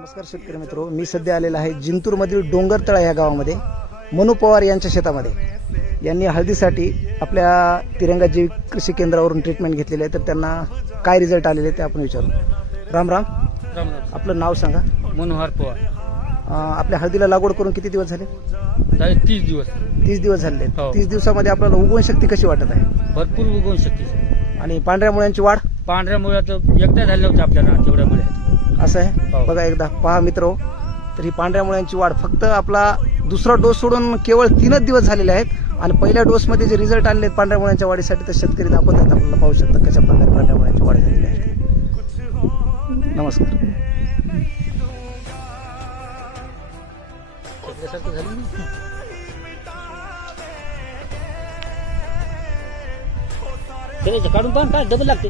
नमस्कार शेतकरी मित्रो, मी सध्या आलेला आहे जिंतूरमधील डोंगरतळा या गावामध्ये मनू पवार यांच्या शेतामध्ये. यांनी हळदीसाठी आपल्या तिरंगा जैविक कृषी केंद्रावरून ट्रीटमेंट घेतलेली आहे. तर त्यांना काय रिझल्ट आलेले ते आपण विचारू. राम राम. आपलं नाव सांगा. मनोहर पवार. आपल्या हळदीला लागवड करून किती दिवस झाले? 30 दिवस. 30 दिवस झाले. हो. 30 दिवसामध्ये आपल्याला उगवण शक्ती कशी वाटत आहे? भरपूर उगवण शक्ती. आणि पांढऱ्या मुळ्यांची वाढ पांढऱ्या मुळ्याचं एकदा झालं होतं आपल्याला तेवढ्या मुळे. असं आहे. हो. बघा एकदा पहा मित्र, तर ही पांढऱ्या मुळ्यांची वाढ फक्त आपला दुसरा डोस सोडून केवळ 3च दिवस झालेले आहेत. आणि पहिल्या डोसमध्ये जे रिझल्ट आले आहेत पांढऱ्या मुळ्यांच्या वाढीसाठी, तर शेतकरी दाखवतात आपल्याला. पाहू शकता कशा प्रकारे पांढऱ्या मुळ्यांची वाढ झालेली आहे. नमस्कार. काढून पण काय डबल लागते.